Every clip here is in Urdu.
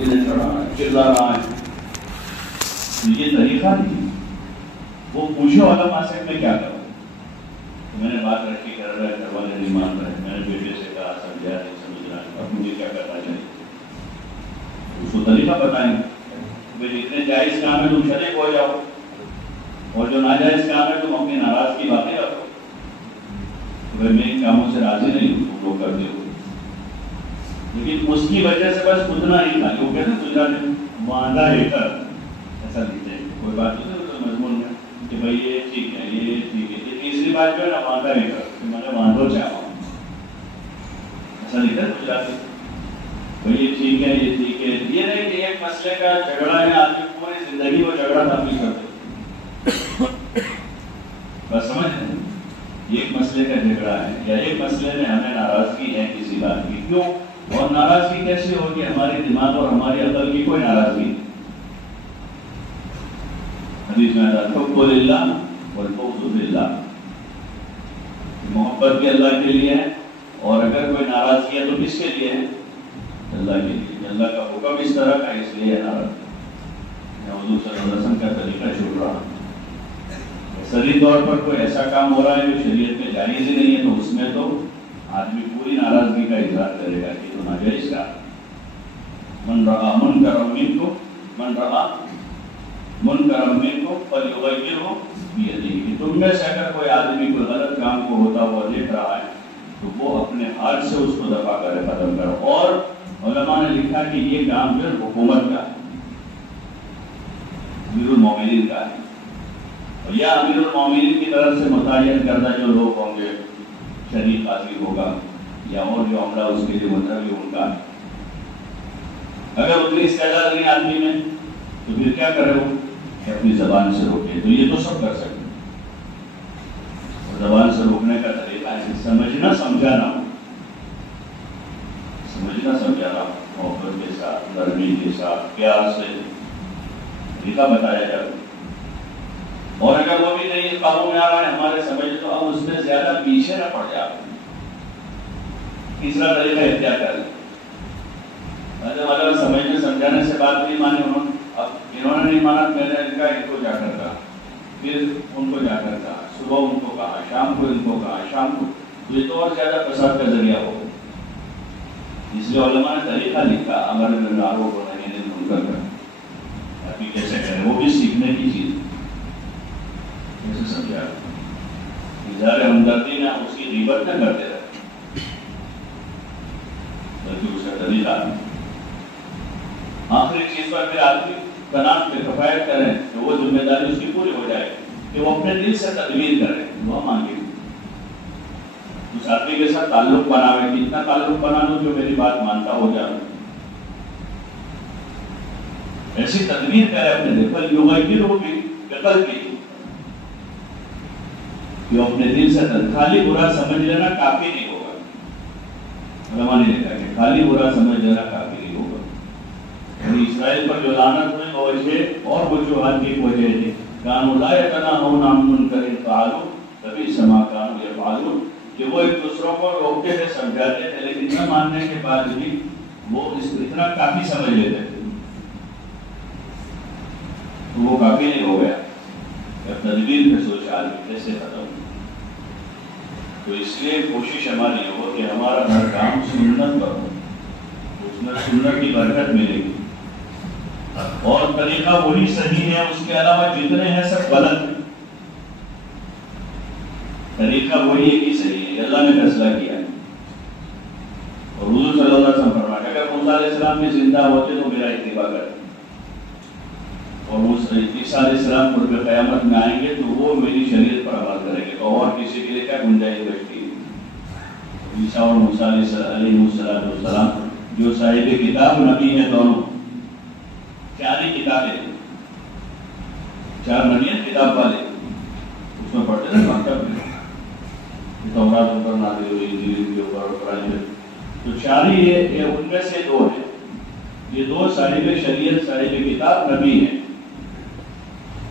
دل چڑھا رہا ہے، چلا رہا ہے، یہ طریقہ نہیں۔ وہ پوچھو علماء سے میں کیا کروں، تو میں نے بات رکھی، کر رہا ہے گھر والے نہیں مان رہے، میں نے بیٹے سے کہا سمجھا نہیں سمجھ رہا، اب مجھے کیا کرنا چاہیے، اس کو طریقہ بتائیں گے، جتنے جائز کام ہے تم شریک ہو جاؤ، اور جو ناجائز کام ہے تم اپنی ناراضگی باقی رکھو، میں ان کاموں سے راضی نہیں ہوں تم لوگ کرتے ہو۔ لیکن اس کی وجہ سے بس اتنا ہی تھا کہ وہ کہتے ہیں گجرات میں وعدہ لے کر ایسا لکھتے ہیں، کوئی بات ہوتی ہے مضمون میں کہ بھائی یہ ٹھیک ہے، یہ ٹھیک ہے، یہ تیسری بات جو ہے نا وعدہ لے کر کہ میں نے وعدہ چاہا ہوں، ایسا لکھتا ہے گجرات میں، بھائی یہ ٹھیک ہے، یہ ٹھیک ہے، یہ نہیں کہ ایک مسئلے کا جھگڑا ہے آدمی پوری زندگی وہ جھگڑا تعمیل کرتے، بس سمجھ رہے ہیں، ایک مسئلے کا جھگڑا ہے یا ایک مسئلے میں ہمیں ناراضگی ہے کسی بات کی، کیوں اور ناراضگی کیسے ہوگی؟ ہمارے دماغ اور ہماری عقل کی کوئی ناراضگی نہیں۔ حدیث میں آتا ہے الحب للہ والبغض فی اللہ، محبت بھی اللہ کے لیے ہے، اور اگر کوئی ناراضگی ہے تو کس کے لیے ہے؟ اللہ کے لیے۔ اللہ کا حکم اس طرح کا، اس لیے ناراض۔ میں حضور صلی اللہ علیہ وسلم کا طریقہ چھوڑ رہا ہوں، سری طور پر کوئی ایسا کام ہو رہا ہے جو شریعت میں جائز ہی نہیں ہے، تو اس میں تو آدمی پوری ناراضگی کا اظہار کرے گا کہ تو ناجائز کا۔ من رأى منکرا منکم فلیغیرہ بیدہ، کہ تم میں سے اگر کوئی آدمی کوئی غلط کام کو ہوتا ہوا دیکھ رہا ہے تو وہ اپنے ہاتھ سے اس کو دفع کرے، ختم کرے۔ اور علماء نے لکھا کہ یہ کام جو حکومت کا ہے، امیر المومنین کا ہے، یا امیر المومنین کی طرف سے متعین کردہ جو لوگ ہوں گے، شریف قاضی ہوگا یا اور جو عملہ اس کے لیے متعلق ان کا، اگر اتنی استعداد نہیں آدمی میں تو پھر کیا کرے وہ کہ اپنی زبان سے روکے۔ تو یہ تو سب کر سکتے ہیں، اور زبان سے روکنے کا طریقہ ہے سمجھنا سمجھانا، سمجھنا سمجھانا، محبت کے ساتھ، نرمی کے ساتھ، پیار سے طریقہ بتایا جائے۔ اور اگر وہ بھی نہیں قابو میں آ رہا ہے ہمارے سمجھ تو اب اس میں زیادہ پیچھے نہ پڑ جائے، تیسرا طریقہ اختیار کر لیں۔ اگر سمجھنے سمجھانے سے بات نہیں مانی، اب انہوں نے نہیں مانا، میں نے کہا ان کو جا کر کہا، پھر ان کو جا کر کہا، صبح ان کو کہا، شام کو ان کو کہا، شام کو، تو یہ تو اور زیادہ فساد کا ذریعہ ہو۔ اس لیے علماء نے طریقہ لکھا امر بالمعروف و نہی عن المنکر کا، ابھی کیسے کریں، وہ بھی سیکھنے کی چیز کیسے سمجھا، اظہار ہمدردی نہ اس کی غیبت نہ کرتے رہے، بلکہ اس کا طریقہ۔ آخری چیز پر پھر آدمی بنام پہ کفایت کریں کہ وہ ذمہ داری اس کی پوری ہو جائے کہ وہ اپنے دل سے تدبیر کرے، دعا مانگے، اس آدمی کے ساتھ تعلق بناوے، اتنا تعلق بنا دو جو میری بات مانتا ہو جائے، ایسی تدبیر کرے اپنے دل پر، یغیرہ بقلبہ، جو اپنے دل سے خالی برا سمجھ لینا کافی نہیں ہوگا۔ علماء نے لکھا کہ خالی برا سمجھ لینا کافی نہیں ہوگا۔ اور اسرائیل پر جو لعنت ہوئی وہ وجہ اور وجوہات کی وجہ تھی، کانوا لا یتناہون عن منکر فعلوہ لبئس ما کانوا یفعلون، کہ وہ ایک دوسروں کو روکتے تھے، سمجھاتے تھے، لیکن نہ ماننے کے بعد بھی وہ اتنا کافی سمجھ لیتے تھے، تو وہ کافی نہیں ہو گیا۔ جب تدبیر پہ سوچا آدمی کیسے ختم، تو اس لیے کوشش ہماری ہو کہ ہمارا ہر کام سنت پر ہو، اس میں سنت کی برکت ملے گی، اور طریقہ وہی صحیح ہے، اس کے علاوہ جتنے ہیں سب غلط ہیں، طریقہ وہی ایک ہی صحیح ہے، اللہ نے فیصلہ کیا ہے۔ اور حضور صلی اللہ علیہ وسلم فرمایا اگر موسیٰ علیہ السلام بھی زندہ ہوتے تو میرا اتباع کرتے، اور عیسیٰ علیہ السلام قرب قیامت میں آئیں گے تو وہ میری شریعت پر عمل کریں گے، تو اور کسی کے لیے کیا گنجائش بچتی ہے؟ عیسیٰ اور موسیٰ علیہ السلام جو صاحب کتاب نبی ہیں، دونوں چار ہی کتابیں، چار نبی ہیں کتاب والے، اس میں پڑھتے ہیں مکتب میں، تورات پر نازل ہوئی، انجیل کے اوپر، قرآن میں، تو چار ہی ہے، ان میں سے دو ہیں، یہ دو صاحب شریعت صاحب کتاب نبی ہیں۔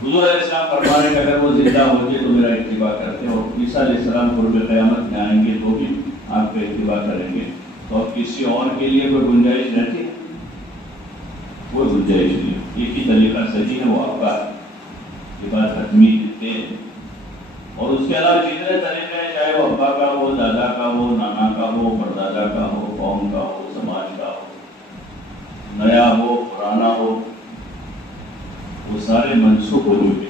حضور علیہ السلام فرما رہے کہ اگر وہ زندہ ہوتے تو میرا اتباع کرتے، اور عیسیٰ علیہ السلام قرب قیامت میں آئیں گے تو بھی آپ کا اتباع کریں گے، تو اب کسی اور کے لیے کوئی گنجائش رہتی ہے؟ کوئی گنجائش نہیں، ایک ہی طریقہ صحیح ہے وہ آپ کا، یہ بات حتمی دیتے ہیں۔ اور اس کے علاوہ جتنے طریقے ہیں، چاہے وہ ابا کا ہو، دادا کا ہو، نانا کا ہو، پردادا کا ہو، قوم کا ہو، سماج کا ہو، نیا ہو پرانا ہو، وہ سارے منسوخ ہو چکے۔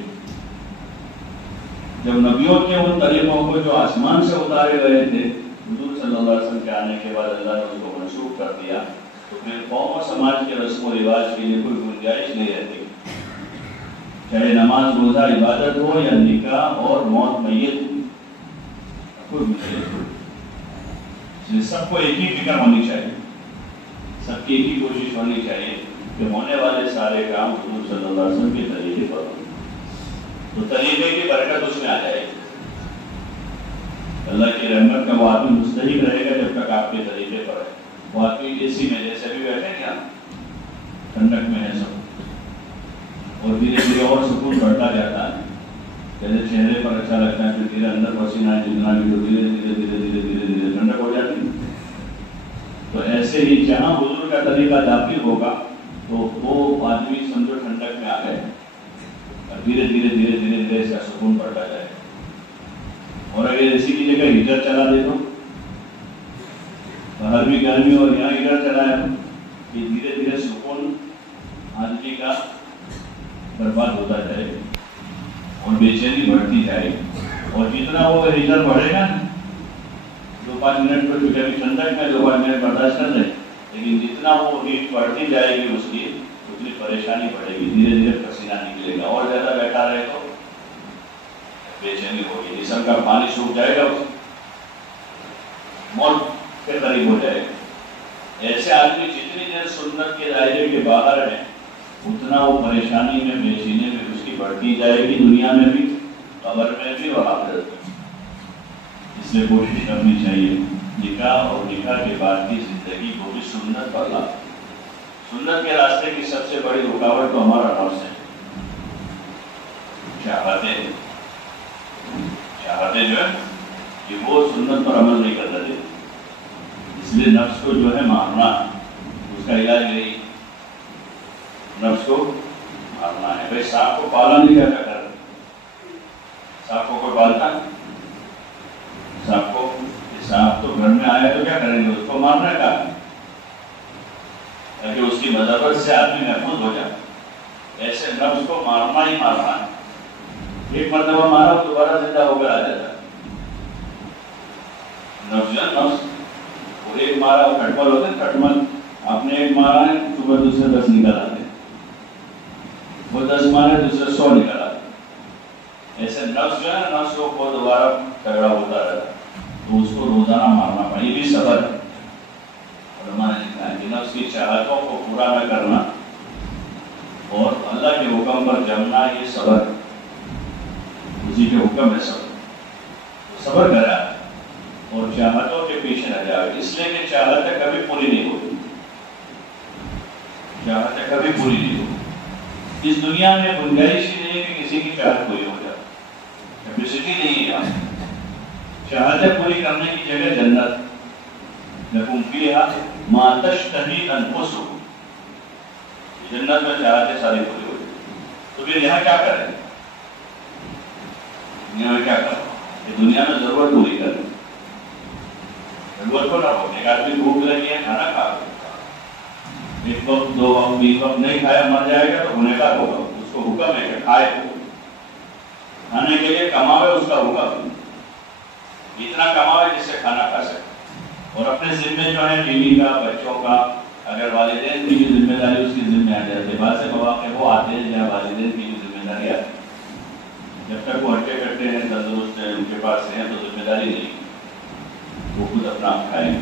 جب نبیوں کے ان طریقوں کو جو آسمان سے اتارے گئے تھے، حضور صلی اللہ علیہ وسلم کے آنے کے بعد اللہ نے اس کو منسوخ کر دیا، تو پھر قوم و سماج کے رسم و رواج کے لیے کوئی گنجائش نہیں رہتی، چاہے نماز روزہ عبادت ہو یا نکاح اور موت میت ہو، کوئی گنجائش نہیں۔ اس لیے سب کو ایک ہی فکر ہونی چاہیے، سب کی ایک ہی کوشش ہونی چاہیے کہ ہونے والے سارے کام حضور صلی اللہ علیہ وسلم کے طریقے پر ہوں، تو طریقے کی برکت اس میں آ جائے گی۔ اللہ کی رحمت کا وہ آدمی مستحق رہے گا جب تک آپ کے طریقے پر ہے۔ وہ آدمی اسی میں جیسے بھی بیٹھے ہیں، ٹھنڈک میں ہے سب، اور دھیرے دھیرے اور سکون بڑھتا جاتا ہے، جیسے چہرے پر اچھا لگتا ہے، پھر دھیرے اندر پسینہ جتنا بھی تو دھیرے دھیرے دھیرے دھیرے دھیرے دھیرے ٹھنڈک ہو جاتی ہے۔ تو ایسے ہی جہاں حضور کا طریقہ داخل ہوگا تو وہ آدمی سمجھو ٹھنڈک میں آ گئے، اور دھیرے دھیرے دھیرے دھیرے دھیرے اس کا سکون بڑھتا جائے گا۔ اور اگر اسی کی جگہ ہیٹر چلا دے تو باہر بھی گرمی اور یہاں ہیٹر چلائے تو یہ دھیرے دھیرے سکون آدمی کا برباد ہوتا جائے گا اور بے چینی بڑھتی جائے گی۔ اور جتنا وہ ہیٹر بڑھے گا 2-5 منٹ کو چونکہ ابھی ٹھنڈک میں 2-5 منٹ برداشت کر لیں، لیکن جتنا وہ ہیٹ بڑھتی جائے گی اس کی اتنی پریشانی بڑھے گی، دھیرے دھیرے پسینہ نکلے گا، اور زیادہ بیٹھا رہے تو بے چینی ہوگی، جسم کا پانی سوکھ جائے گا، موت کے قریب ہو جائے گا۔ ایسے آدمی جتنی دیر سنت کے دائرے کے باہر ہیں اتنا وہ پریشانی میں بے چینی میں اس کی بڑھتی جائے گی، دنیا میں بھی، قبر میں بھی اور آخرت میں۔ اس لیے کوشش کرنی چاہیے نکاح اور نکاح کے بعد کی زندگی کو بھی سنت پر لا۔ سنت کے راستے کی سب سے بڑی رکاوٹ تو ہمارا نفس ہے، چاہتے جو ہے کہ وہ سنت پر عمل نہیں کرنا دیتے، اس لیے نفس کو جو ہے مارنا، اس کا علاج یہی نفس کو مارنا ہے۔ بھائی سانپ کو پالا نہیں کیا کر، سانپ کو کوئی پالتا ہے؟ سانپ تو گھر میں آیا تو کیا کریں گے، اس کو مارنا کا تاکہ اس کی مضرت سے آدمی محفوظ ہو جائے۔ ایسے نفس کو مارنا ہی مارنا ہے، ایک مرتبہ مارا دوبارہ زندہ ہو کر آ جاتا ہے۔ نفس وہ ایک مارا، وہ کھٹمل ہوتے ہیں، کھٹمل آپ نے ایک مارا ہے صبح دوسرے 10 نکل آتے ہیں، وہ 10 مارے دوسرے 100 نکل آتے ہیں۔ ایسے نفس جو ہے نا، نفس کو دوبارہ جھگڑا ہوتا رہتا ہے، تو اس کو روزانہ مارنا پڑے، یہ بھی صبر ہے۔ علماء نے لکھا ہے کہ نفس کی چاہتوں کو پورا نہ کرنا اور اللہ کے حکم پر جمنا، یہ صبر ہے، اسی کے حکم ہے صبر، صبر کرا اور چاہتوں کے پیچھے نہ جائے، اس لیے کہ چاہتیں کبھی پوری نہیں ہوتی، چاہتیں کبھی پوری نہیں ہوتی۔ اس دنیا میں گنجائش ہی نہیں ہے کہ کسی کی چاہت پوری ہو جائے، کیپیسٹی نہیں ہے۔ چاہتیں پوری کرنے کی جگہ جنت، لکم فیہا ما تشتہی انفسکم، جنت میں چاہتیں ساری پوری ہو جائے۔ تو پھر یہاں کیا کریں، دنیا میں کیا کریں؟ کہ دنیا میں ضرورت پوری کریں، ضرورت کو نہ ہو۔ ایک آدمی بھوک لگی ہے، کھانا کھا لے، ایک وقت 2 وقت 20 وقت نہیں کھایا مر جائے گا تو گنہگار ہوگا، اس کو حکم ہے کہ کھائے، کھانے کے لیے کماوے، اس کا حکم اتنا کماوے جس سے کھانا کھا سکے۔ اور اپنے ذمے جو ہے بیوی کا، بچوں کا، اگر والدین کی بھی ذمہ داری اس کی ذمہ آ جاتی ہے، بعض سے مواقع وہ آتے ہیں جہاں والدین کی بھی ذمہ داری آتی ہے، جب تک وہ ہٹے کٹے ہیں، تندرست ہیں، ان کے پاس ہیں تو ذمہ داری نہیں، وہ خود اپنا کھائیں گے۔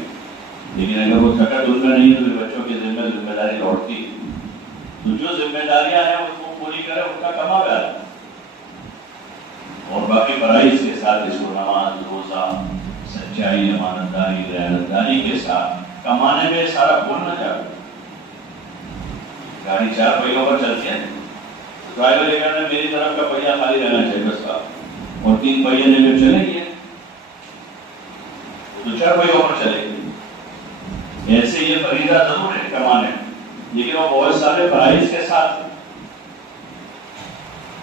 لیکن اگر وہ تھکا ان کا نہیں ہے تو بچوں کی ذمہ داری لوٹتی ہے۔ تو جو ذمہ داریاں ہیں اس کو پوری کرے، ان کا کماوے آتا ہے، اور باقی فرائض کے ساتھ اس کو نماز، روزہ، سچائی، امانتداری، دیانتداری کے ساتھ کمانے میں سارا بھول نہ جائے۔ گاڑی 4 پہیوں پر چلتی ہے، ڈرائیور یہ کہنا میری طرف کا پہیا خالی رہنا چاہیے بس کا، اور 3 پہیے لے کر چلیں گے تو 4 پہیوں پر چلیں گے۔ ایسے یہ فریضہ ضرور ہے کمانے، لیکن وہ بہت سارے فرائض کے ساتھ،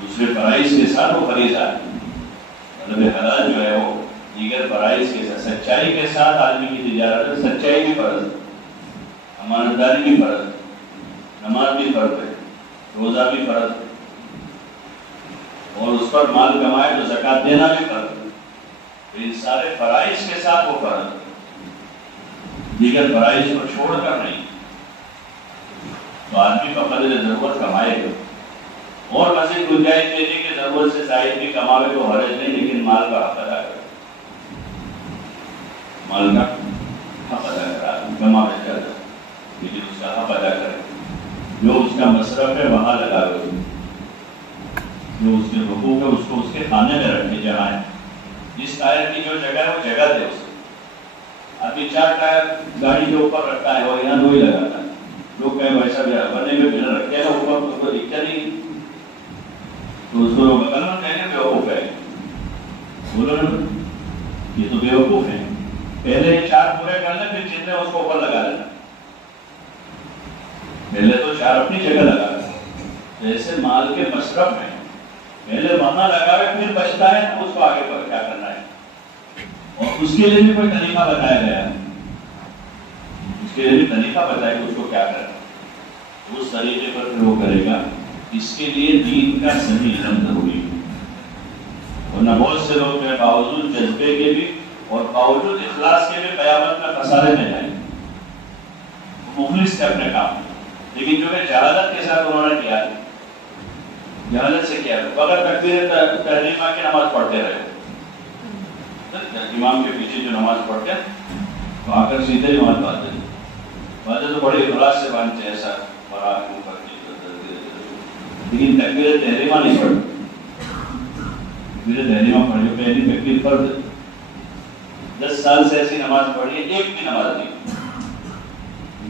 دوسرے فرائض کے ساتھ وہ فریضہ ہے، مطلب حلال جو ہے وہ دیگر فرائض کے ساتھ سچائی کے ساتھ آدمی کی تجارت ہے، سچائی بھی فرض ہے، امانتداری بھی فرض ہے، نماز بھی فرض ہے، روزہ بھی فرض ہے، اور اس پر مال کمائے تو زکات دینا بھی فرض ہے۔ تو ان سارے فرائض کے ساتھ وہ فرض ہے، دیگر فرائض کو چھوڑ کر نہیں۔ تو آدمی بقدر ضرورت کمائے گا، اور مزید گنجائش دے دی کہ ضرورت سے زائد بھی کماوے تو حرج نہیں، لیکن مال کا حق ادا کرے، مال کا حق ادا کرے، آدمی کماوے زیادہ لیکن اس کا حق ادا کرے، جو اس کا مصرف ہے وہاں لگاوے، جو اس کے حقوق ہے اس کو اس کے خانے میں رکھے، جہاں ہے جس ٹائر کی جو جگہ ہے وہ جگہ دے اسے۔ ابھی 4 ٹائر گاڑی کے اوپر رکھتا ہے اور یہاں 2 ہی لگاتا ہے، لوگ کہیں ویسا بھی بنے میں بنا رکھتے ہیں نا اوپر، تو کوئی دقت نہیں، تو اس کو لوگ عقل مند کہیں گے بیوقوف ہے، بولو نا یہ تو بیوقوف ہے، پہلے یہ 4 پورے کر لیں پھر جتنے اس کو اوپر لگا لینا، پہلے تو 4 اپنی جگہ لگا لیں، جیسے مال کے مصرف میں پہلے وہاں لگاوے پھر بچتا ہے تو اس کو آگے پر کیا کرنا ہے، اور اس کے لیے بھی کوئی طریقہ بتایا گیا ہے، اس کے لیے بھی طریقہ بتایا کہ اس کو کیا کرنا ہے، اس طریقے پر پھر وہ کرے گا۔ اس کے لیے دین کا صحیح علم ضروری ہے، ورنہ بہت سے لوگ جو ہے باوجود جذبے کے بھی اور باوجود اخلاص کے بھی قیامت میں خسارے میں جائیں، مخلص تھے اپنے کام، لیکن جو ہے جہالت کے ساتھ انہوں نے کیا، جہالت سے کیا، بغیر تکبیر تحریمہ کی نماز پڑھتے رہے، امام کے پیچھے جو نماز پڑھتے ہیں تو آ کر سیدھے ہی نماز پڑھتے تو بڑے اخلاص سے باندھتے ایسا برات کو کرتے، لیکن تکبیر تحریمہ نہیں پڑھتے، تکبیر تحریمہ پڑھی پہلی تکبیر فرض، 10 سال سے ایسی نماز پڑھی ہے، ایک بھی نماز نہیں،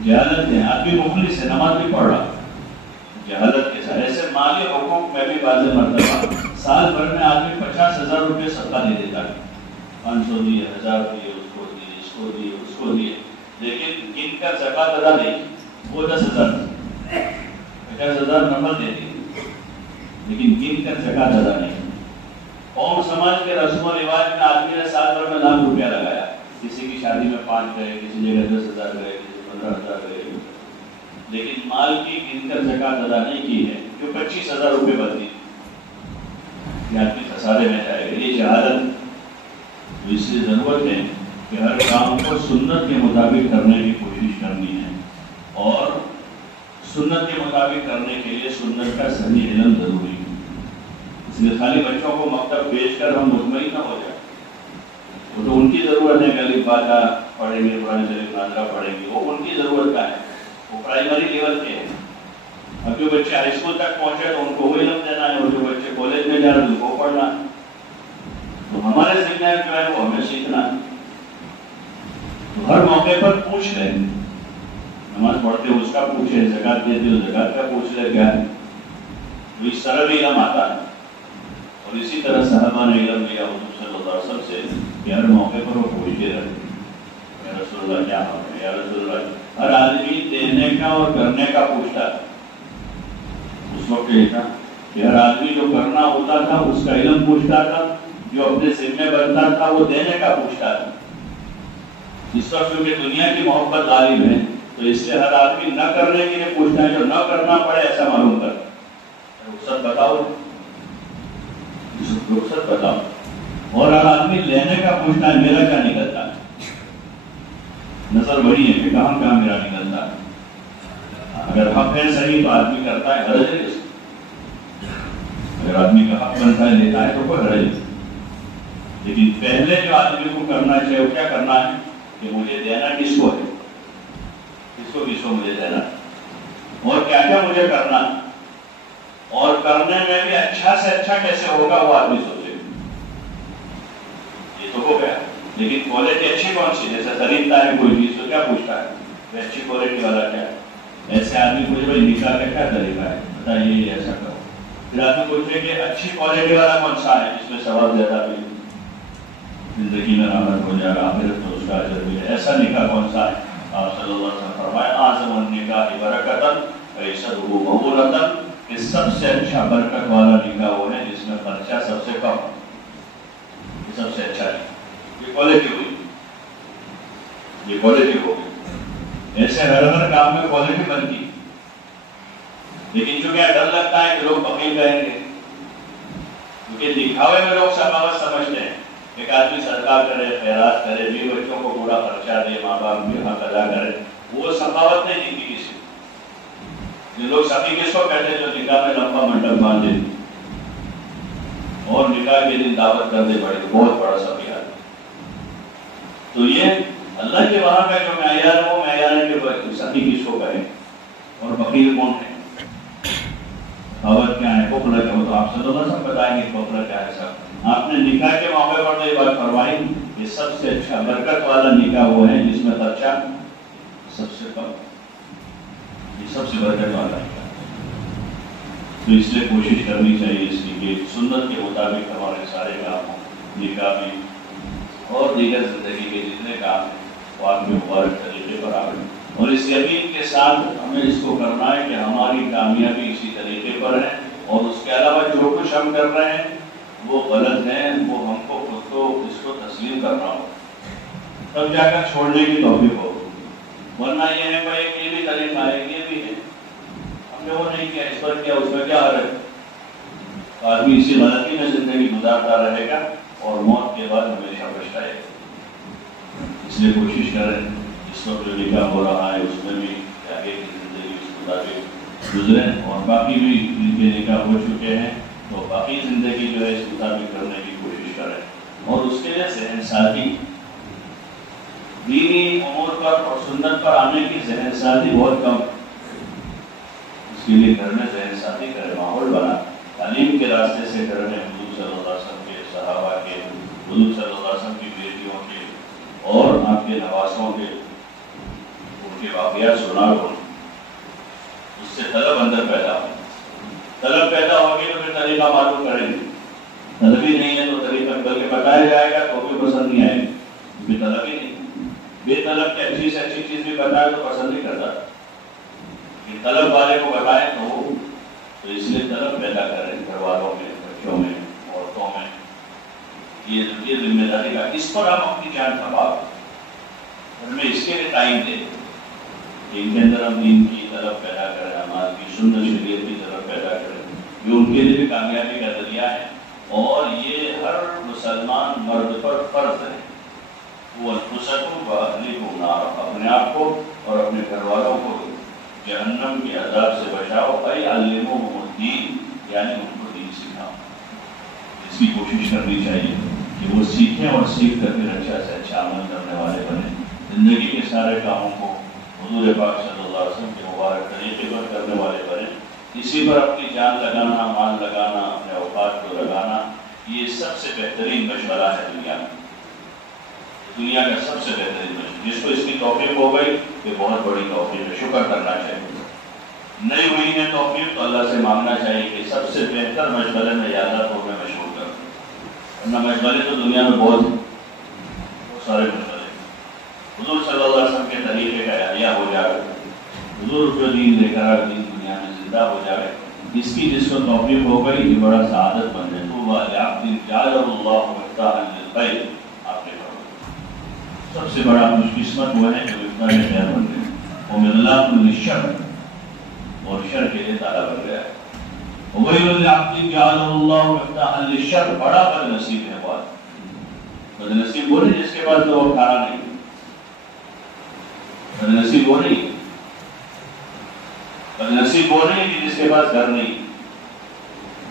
جہالت ہے، آدمی مخلص ہے، نماز بھی پڑھ رہا جہالت کے ساتھ۔ ایسے مالی حقوق میں بھی بعض مرتبہ سال بھر میں آدمی 50,000 روپے صدقہ دے دیتا ہے، 500 دیے، 1000 دیے، اس کو دیے، اس کو دیے، اس کو دیے، لیکن گن کر زکات ادا نہیں، وہ 10,000 50,000 نفل دے دی، لیکن گن کر زکات ادا نہیں۔ قوم سماج کے رسم و رواج میں آدمی نے سال بھر میں لاکھ روپیہ لگایا، کسی کی شادی میں 5 گئے، کسی جگہ 10,000 گئے، کسی 15,000 گئے، لیکن مال کی گن کر زکات ادا نہیں کی ہے، جو 25,000 روپے بنتی، یہ آدمی خسارے میں جائے گا۔ یہ جہالت، اس لیے ضرورت ہے کہ ہر کام کو سنت کے مطابق کرنے کی کوشش کرنی ہے، اور سنت کے مطابق کرنے کے لیے سنت کا صحیح علم ضروری ہے۔ اس لیے خالی بچوں کو مکتب بھیج کر ہم مطمئن نہ ہو جائیں، وہ تو ان کی ضرورت ہے کہ الف با تا پڑھیں گے، قرآن شریف ناظرہ پڑھیں گے، وہ ان کی ضرورت کا ہے، وہ پرائمری لیول کے ہیں۔ اب جو بچے ہائی اسکول تک پہنچے تو ان کو وہ علم دینا ہے، اور جو بچے کالج میں جا رہے ہیں ان کو پڑھنا ہے، تو ہمارے ذمہ جو ہے وہ ہمیں سیکھنا ہے۔ تو ہر موقع پر پوچھ لیں، نماز پڑھتے ہو اس کا پوچھے، زکات دیتے ہو زکات کا پوچھ لے کیا ہے، تو اس طرح بھی علم آتا ہے۔ اور اسی طرح صحابہ نے علم لیا حضور صلی اللہ علیہ وسلم سے کہ ہر موقع پر وہ پوچھتے رہتے، یا رسول اللہ کیا حال ہے، یا رسول اللہ۔ ہر آدمی دینے کا اور کرنے کا پوچھتا ہے، اس وقت یہ تھا کہ ہر آدمی جو کرنا ہوتا تھا اس کا علم پوچھتا تھا، جو اپنے ذمہ بنتا تھا وہ دینے کا پوچھتا تھا۔ اس وقت کیونکہ دنیا کی محبت غالب ہے تو اس سے ہر آدمی نہ کرنے کے لیے پوچھتا ہے، جو نہ کرنا پڑے ایسا معلوم کر، رخصت بتاؤ، رخصت بتاؤ۔ اور ہر آدمی لینے کا پوچھتا ہے، میرا کیا نکلتا ہے، نظر بڑی ہے کہ کہاں کہاں میرا نکلتا ہے۔ اگر حق ہے صحیح تو آدمی کرتا ہے، حرج ہے اس کو، اگر آدمی کا حق بنتا ہے لیتا ہے تو کوئی حرج نہیں، لیکن پہلے جو آدمی کو کرنا چاہیے وہ کیا کرنا ہے کہ مجھے دینا کس کو ہے، کس کو مجھے دینا، اور کیا کیا مجھے کرنا، اور کرنے میں بھی اچھا سے اچھا کیسے ہوگا وہ آدمی سوچے۔ یہ تو ہو گیا، لیکن کوالٹی اچھی کون سی، جیسے خریدتا ہے کوئی چیز تو کیا پوچھتا ہے وہ اچھی کوالٹی والا کیا ہے، ایسے آدمی پوچھے بھائی نکاح کا کیا طریقہ ہے، بتائیے ایسا کرو۔ پھر آدمی پوچھے کہ اچھی کوالٹی والا کون سا ہے جس میں ثواب زیادہ بھی زندگی میں راحت ہو جائے گا، آخرت میں اس کا اجر بھی ہے، ایسا نکاح کون سا ہے۔ آپ صلی اللہ علیہ وسلم فرمائے اعظم النکاح برکتاً ایسرہ مغبورتاً، کہ سب سے اچھا برکت والا نکاح وہ ہے جس میں خرچہ سب سے کم، یہ سب سے اچھا ہے. یہ کوالٹی ہوئی، یہ کوالٹی ہوگی. ایسے ہر کام میں کوالٹی بنتی، لیکن جو کیا ڈر لگتا ہے کہ لوگ بخیل کہیں گے، کیونکہ دکھاوے میں لوگ سخاوت سمجھتے ہیں. ایک آدمی صدقہ کرے، خیرات کرے، بیوی بچوں کو پورا خرچہ دے، ماں باپ کے حق ادا کرے، وہ سخاوت نہیں دکھتی کسی کو. یہ لوگ سخی کس کو کہتے ہیں؟ جو نکاح میں لمبا منڈپ باندھے اور نکاح کے دن دعوت کر دے، بڑے بہت بڑا سخی آدمی. تو یہ اللہ کے وہاں کا جو معیار ہے وہ معیار ہے کہ سخی کس کو کہیں اور بخیل کون ہے. سخاوت کیا ہے، بخل کیا ہے، تو آپ صلی اللہ علیہ وسلم بتائیں گے بخل کیا ہے. سب آپ نے نکاح کے موقع پر تو یہ بات فرمائی کہ سب سے اچھا برکت والا نکاح وہ ہے جس میں خرچہ سب سے کم، یہ سب سے برکت والا نکاح. تو اس لیے کوشش کرنی چاہیے اس کی کہ سنت کے مطابق ہمارے سارے کام ہوں، نکاح بھی اور دیگر زندگی کے جتنے کام ہیں وہ آپ کے مبارک طریقے پر آئے. اور اس یقین کے ساتھ ہمیں اس کو کرنا ہے کہ ہماری کامیابی اسی طریقے پر ہے، اور اس کے علاوہ جو کچھ ہم کر رہے ہیں وہ غلط ہے، وہ ہم کو خود کو اس کو تسلیم کرنا ہو، تب جا کر چھوڑنے کی توفیق ہو. ورنہ یہ ہے بھائی یہ بھی طریقہ ہے، یہ بھی ہے، ہم نے وہ نہیں کیا، اس پر کیا، اس میں کیا حرج ہے. آدمی اسی غلطی میں زندگی گزارتا رہے گا اور موت کے بعد ہمیشہ پچھتائے گا. اس لیے کوشش کریں اس وقت جو نکاح ہو رہا ہے اس میں بھی آگے کی زندگی اس مطابق گزریں، اور باقی بھی جن کے نکاح ہو چکے ہیں تو باقی زندگی جو ہے اس مطابق کرنے کی کوشش کریں. اور اس کے لیے ذہن سازی، دینی امور پر اور سنت پر آنے کی ذہن سازی بہت کم. اس کے لیے گھر میں ذہن سازی کرے، ماحول بنا، تعلیم کے راستے سے گھر میں حضور صلی اللہ علیہ وسلم کے، صحابہ کے، حضور صلی اللہ علیہ وسلم کی بیٹیوں کے اور آپ کے نواسوں کے ان کے واقعات سنا کرو. اس سے طلب اندر پیدا ہو، طلب پیدا ہوگی تو پھر طریقہ معلوم کریں گے. طلب ہی نہیں ہے تو طریقہ بلکہ بتایا جائے گا تو بھی پسند نہیں آئے گا، کیونکہ طلب ہی نہیں. بے طلب کی اچھی سے اچھی چیز بھی بتائے تو پسند نہیں کرتا، کہ طلب والے کو بتائیں تو اس لیے طلب پیدا کریں گھر والوں میں، بچوں میں، عورتوں میں. یہ ذمہ داری کا، اس پر ہم اپنی جان کھپا گھر میں اس کے لیے ٹائم دیں کہ ان کے اندر ہم دین کی طلب پیدا کریں، نماز کی، سنت شریعت کی طلب پیدا کریں. یہ ان کے لیے بھی کامیابی کا ذریعہ ہے، اور یہ ہر مسلمان مرد پر فرض ہے. وہ انفسکم واہلیکم نارا، اپنے آپ کو اور اپنے گھر والوں کو جہنم کے عذاب سے بچاؤ. اے علموہم الدین، یعنی ان کو دین سکھاؤ. اس کی کوشش کرنی چاہیے کہ وہ سیکھیں اور سیکھ کر پھر اچھا سے اچھا عمل کرنے والے بنیں. زندگی کے سارے کاموں کو حضور پاک صلی اللہ علیہ وسلم کے مبارک طریقے پر کرنے والے بنیں. اسی پر اپنی جان لگانا، مال لگانا، اپنے اوقات کو لگانا، یہ سب سے بہترین مشورہ ہے دنیا میں. دنیا کا سب سے بہترین مشورہ، جس کو اس کی توفیق ہو گئی یہ بہت بڑی توفیق ہے، شکر کرنا چاہیے. نہیں ہوئی ہے توفیق تو اللہ سے مانگنا چاہیے کہ سب سے بہتر مشورے میں یادات کو میں مشہور کروں. ورنہ مشورے تو دنیا میں بہت سارے مشورے. حضور صلی اللہ علیہ وسلم کے طریقے کا احیاء ہو جائے، حضور جو دین لے کر دین دنیا میں زندہ ہو جائے، اس کی جس کو توفیق ہو گئی یہ بڑا سعادت بن جائے. طوبیٰ لعبد جعلہ اللہ مفتاحا للخیر. آپ کے سب سے بڑا خوش قسمت وہ ہے جو مفتاح خیر بن گئے، وہ مغلاق للشر، اور شر کے لیے تالا بن گیا ہے. وَوَيْلٌ لِعَبْدٍ جَعَلَهُ اللَّهُ مِفْتَاحًا لِلشَّرِّ. بڑا بد نصیب ہے بات. بد نصیب وہ نہیں جس کے پاس دو کھانا نہیں، بد نصیب وہ نہیں، بد نصیب وہ نہیں کہ جس کے پاس گھر نہیں.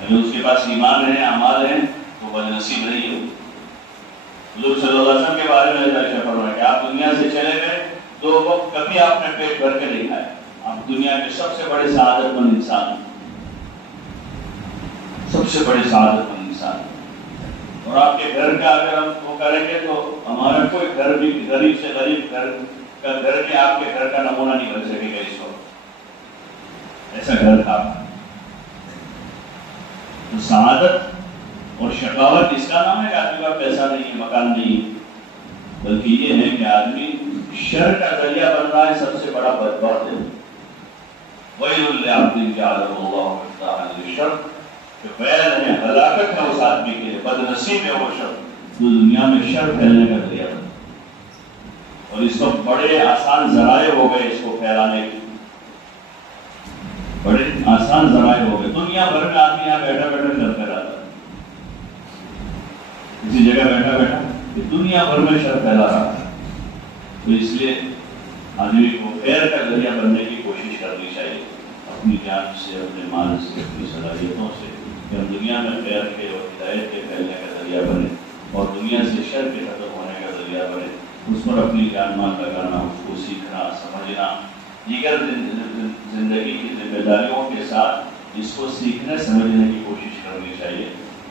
اگر اس کے پاس ایمان ہے، اعمال ہیں تو بد نصیب نہیں ہے. حضور صلی اللہ علیہ وسلم کے بارے میں ایسا فرمایا کہ آپ دنیا سے چلے گئے تو وقت کبھی آپ نے پیٹ بھر کے نہیں کھایا. آپ دنیا کے سب سے بڑے سعادت مند انسان ہیں، سب سے بڑے سعادت مند انسان. اور آپ کے گھر کا اگر ہم وہ کریں گے تو ہمارا کوئی گھر بھی غریب سے غریب گھر کا گھر کے آپ کے گھر کا نمونہ نہیں بن سکے گا اس وقت. ایسا گھر تھا. تو سعادت اور شقاوت اس کا نام ہے کہ آدمی کا پیسہ نہیں ہے، مکان نہیں ہے، بلکہ یہ ہے کہ آدمی شر کا ذریعہ بن رہا ہے سب سے بڑا بدبخت ہے. وَيْلٌ لِّعَبْدٍ جَعَلَهُ اللَّهُ مِفْتَاحًا لِلشَّرِّ کہ ویل ہے، ہلاکت ہے اس آدمی کے لیے، بدنصیب ہے وہ شخص جو دنیا میں شر پھیلنے کا ذریعہ بنا. اور اس کو بڑے آسان ذرائع ہو گئے اس کو پھیلانے کے، بڑے آسان ذرائع ہو گئے. دنیا بھر میں آدمی یہاں بیٹھا بیٹھا کرتے رہتا ہے، کسی جگہ بیٹھا بیٹھا دنیا بھر میں شر پھیلا رہا ہے. تو اس لیے آدمی کو خیر کا ذریعہ بننے کی کوشش کرنی چاہیے، اپنی جان سے، اپنے مال سے، اپنی صلاحیتوں سے، کہ ہم دنیا میں خیر کے اور ہدایت کے پھیلنے کا ذریعہ بنے اور دنیا سے شر کے ختم ہونے کا ذریعہ بنے. اس پر اپنی جان مال لگانا، اس کو سیکھنا، سمجھنا، دیگر زندگی کی ذمہ داریوں کے ساتھ اس کو سیکھنے سمجھنے کی کوشش کرنی چاہیے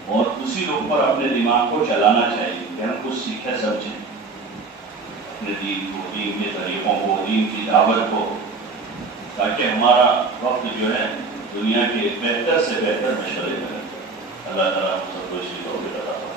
اور اسی روپ پر اپنے دماغ کو چلانا چاہیے کہ ہم کچھ سیکھیں سمجھیں اپنے دین کو، دین کے طریقوں کو، دین کی دعوت کو، تاکہ ہمارا وقت جو ہے دنیا کے بہتر سے بہتر مشورے میں رہے. اللہ تعالیٰ ہم سب کو اس کی توفیق عطا فرمائے.